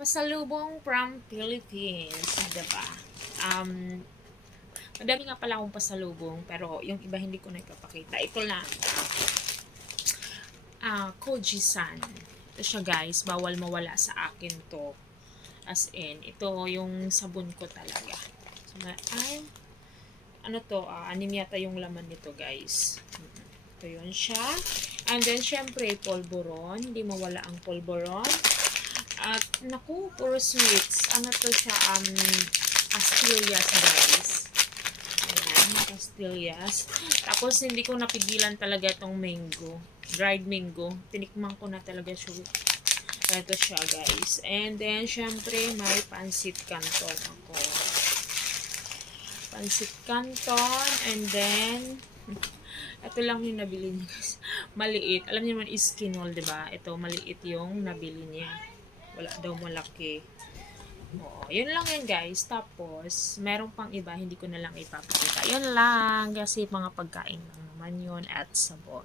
Pasalubong from Philippines, diba? Madami nga pala akong pasalubong, pero yung iba hindi ko na ipapakita. Ito lang. Koji-san. Ito siya guys, bawal mawala sa akin to. As in, ito yung sabon ko talaga. So, ano to, anim yata yung laman nito guys. Ito yun siya. And then, syempre, polvoron. Hindi mawala ang polvoron. At, naku, puro sweets. Ano to siya, pastillas guys. Ayan, pastillas. Tapos, hindi ko napigilan talaga itong mango. Dried mango. Tinikman ko na talaga siya. Ito siya guys. And then, syempre, may pansit canton ako. Pansit canton. And then, ito lang yung nabili niya guys. Maliit. Alam niyo naman is Skinol, diba? Ito, maliit yung nabili niya. Wala daw malaki. Oo, yun lang yan guys. Tapos, meron pang iba. Hindi ko na lang ipapakita. Yun lang. Kasi mga pagkain lang naman yun at sabon.